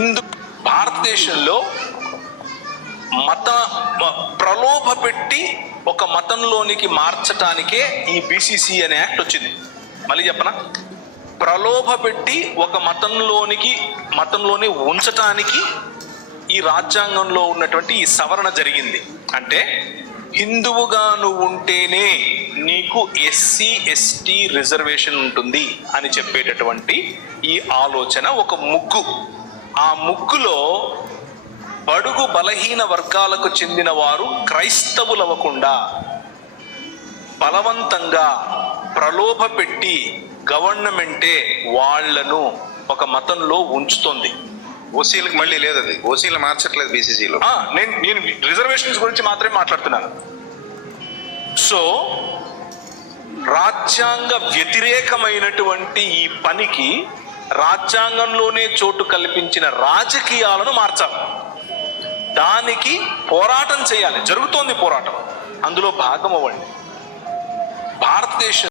హిందూ భారతదేశంలో మత ప్రలోభ పెట్టి ఒక మతంలోనికి మార్చటానికే ఈ బీసీసీ అనే యాక్ట్ వచ్చింది. మళ్ళీ చెప్పనా, ప్రలోభ పెట్టి ఒక మతంలోనే ఉంచటానికి ఈ రాజ్యాంగంలో ఉన్నటువంటి ఈ సవరణ జరిగింది. అంటే హిందువుగా నువ్వు ఉంటేనే నీకు ఎస్సీ ఎస్టీ రిజర్వేషన్ ఉంటుంది అని చెప్పేటటువంటి ఈ ఆలోచన ఒక ముగ్గు. ఆ ముగ్గులో బడుగు బలహీన వర్గాలకు చెందిన వారు క్రైస్తవులవ్వకుండా బలవంతంగా ప్రలోభ పెట్టి గవర్నమెంటే వాళ్లను ఒక మతంలో ఉంచుతోంది. ఓసీలకు మళ్ళీ లేదు, అది ఓసీలు మార్చట్లేదు బీసీసీలో. నేను రిజర్వేషన్స్ గురించి మాత్రమే మాట్లాడుతున్నాను. సో రాజ్యాంగ వ్యతిరేకమైనటువంటి ఈ పనికి రాజ్యాంగంలోనే చోటు కల్పించిన రాజకీయాలను మార్చాలి. దానికి పోరాటం చేయాలి. జరుగుతోంది పోరాటం, అందులో భాగం అవ్వండి. భారతదేశం